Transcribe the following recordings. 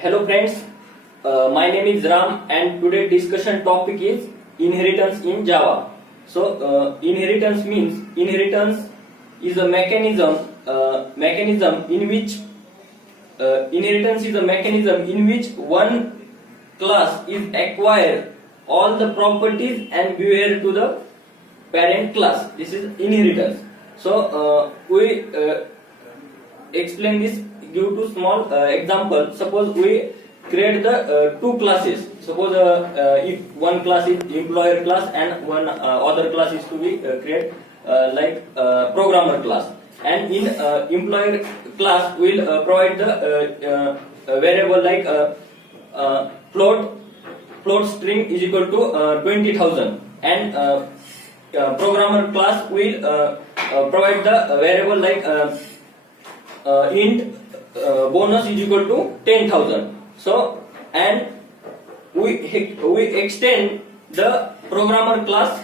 Hello friends, my name is Ram and today discussion topic is inheritance in Java. So inheritance is a mechanism in which one class is acquire all the properties and behavior to the parent class. This is inheritance. So we explain this give to small example. Suppose we create the two classes. Suppose if one class is employer class and one other class is to be create programmer class. And in employer class we will provide the variable like float string is equal to 20,000, and programmer class will provide the variable like int bonus is equal to 10,000. So and we extend the programmer class.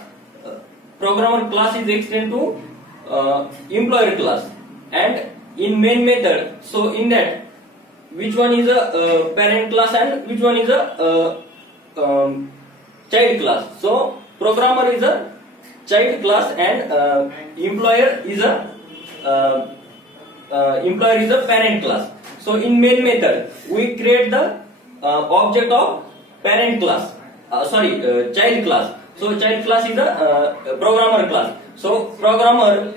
Programmer class is extend to employer class, and in main method. So in that, which one is a parent class and which one is a child class. So programmer is a child class and employer is a parent class. So in main method we create the object of parent class, child class. So child class is a programmer class. So programmer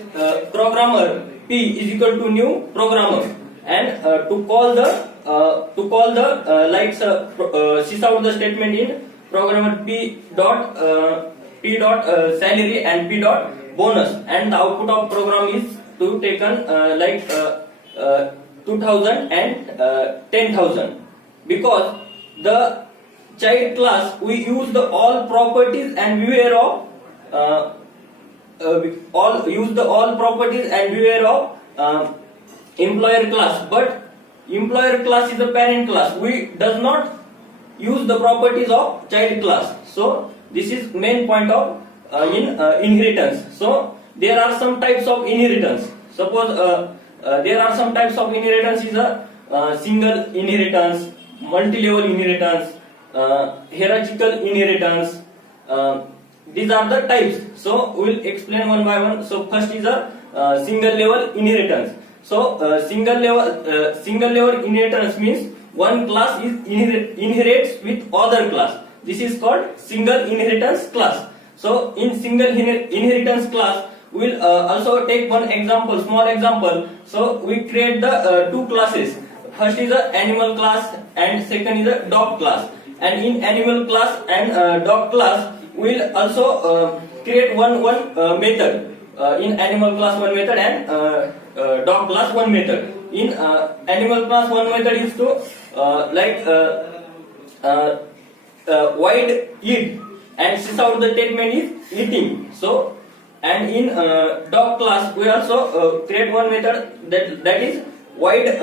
P is equal to new programmer, and to call the sysout the statement in programmer P dot salary and P dot bonus, and the output of program is to taken 2,000 and 10,000. Because the child class we use the all properties and behavior of employer class, but employer class is a parent class. We does not use the properties of child class. So this is main point of inheritance. So there are some types of inheritance. Suppose there are some types of inheritance is a single inheritance, multi-level inheritance, hierarchical inheritance. These are the types. So we will explain one by one. So first is a single level inheritance. So single level inheritance means one class is inherits with other class. This is called single inheritance class. So in single inheritance class we will also take one example, small example. So we create the two classes. First is a animal class and second is a dog class. And in animal class and dog class we will also create one method. In animal class one method and dog class one method. In animal class one method is to void eat, and sysout the statement is eating. So and in dog class we also create one method that is void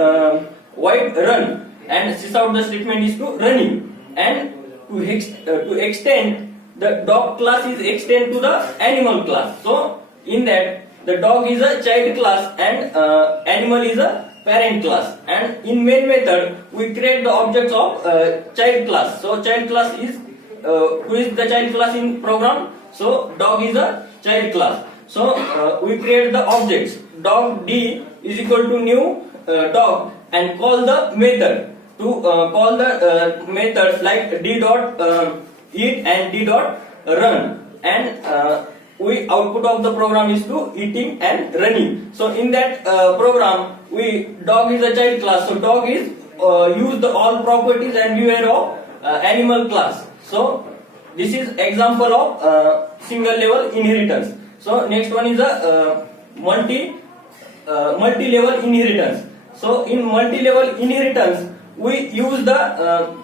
run, and sysout the statement is to running. And to extend the dog class is extend to the animal class. So in that the dog is a child class and animal is a parent class. And in main method we create the objects of child class. So child class is who is the child class in program? So dog is a child class. So we create the objects. Dog D is equal to new dog, and call the method. To call the methods like D dot eat and D dot run, and we output of the program is to eating and running. So in that program dog is a child class. So dog is use the all properties and behavior of animal class. So this is example of single level inheritance. So next one is a multi level inheritance. So in multi level inheritance we use the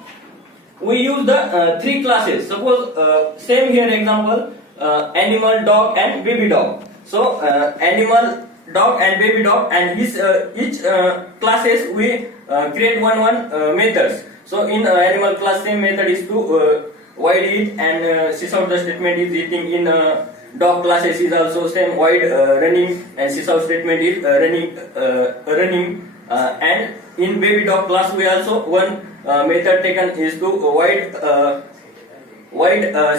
three classes. Suppose same here example, animal, dog and baby dog. So animal, dog and baby dog, and each classes we create one methods. So in animal class same method is to void eat and sysout the statement is eating. In dog classes is also same void running, and sysout statement is running. And in baby dog class we also one method taken is to white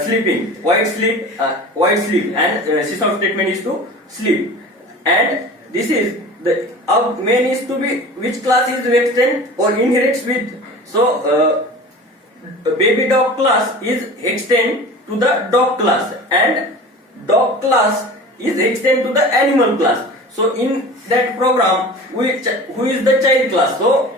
sleep, and sysout statement is to sleep. And this is the main is to be which class is to extend or inherits with. So baby dog class is extend to the dog class, and dog class is extend to the animal class. So in that program, who is the child class? So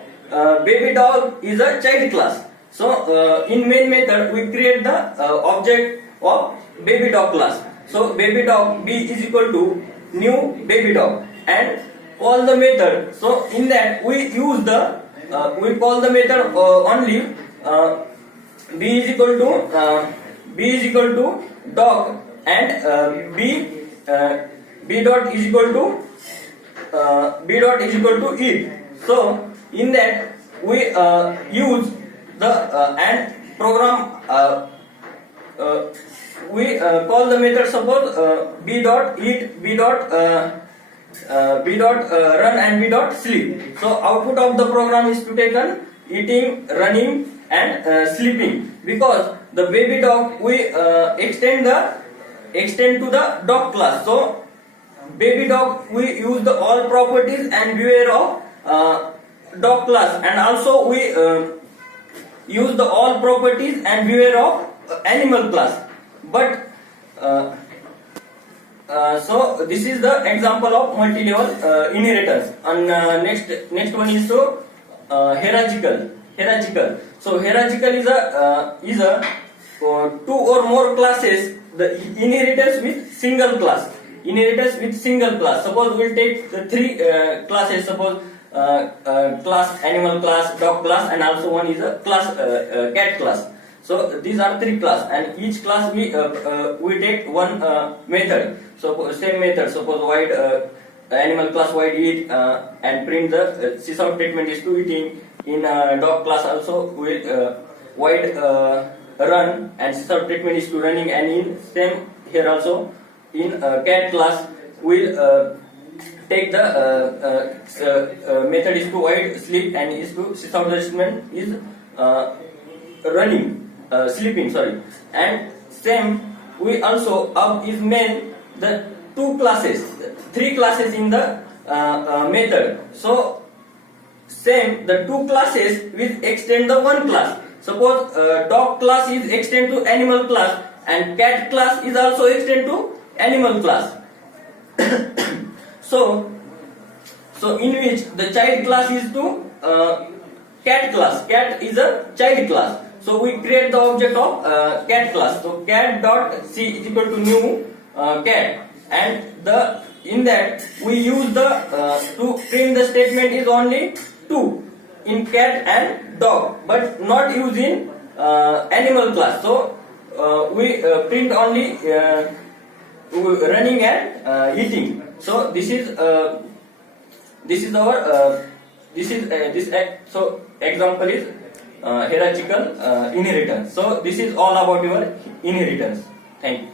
baby dog is a child class. So in main method we create the object of baby dog class. So baby dog b is equal to new baby dog, and call the method. So in that we use the we call the method only b is equal to dog, and b dot is equal to eat. So in that we use the and program we call the method, suppose b dot eat, b dot run, and b dot sleep. So output of the program is to taken eating, running, and sleeping, because the baby dog we extend to the dog class. So baby dog we use the all properties and beware of dog class, and also we use the all properties and beware of animal class. But so this is the example of multi-level inheritance. And next one is to hierarchical. So hierarchical is a two or more classes, the inheritance with single class. Suppose we'll take the three classes. Suppose class animal class, dog class, and also one is a class cat class. So these are three class, and each class we take one method. So same method. Suppose white animal class white eat and print the sysout statement is to eating. In dog class also will white run, and sysout statement is to running. And in same here also in cat class will take the method is to white sleep, and is to sysout statement is running. Sleeping, sorry. And same we also up is main the three classes in the method. So same the two classes will extend the one class. Suppose dog class is extend to animal class, and cat class is also extend to animal class. so in which the child class is to cat class. Cat is a child class. So we create the object of cat class. So cat dot c is equal to new cat, and in that we use the to print the statement is only two in cat and dog, but not used in animal class. So we print only running and eating. So this is our so example is hierarchical inheritance. So this is all about your inheritance. Thank you.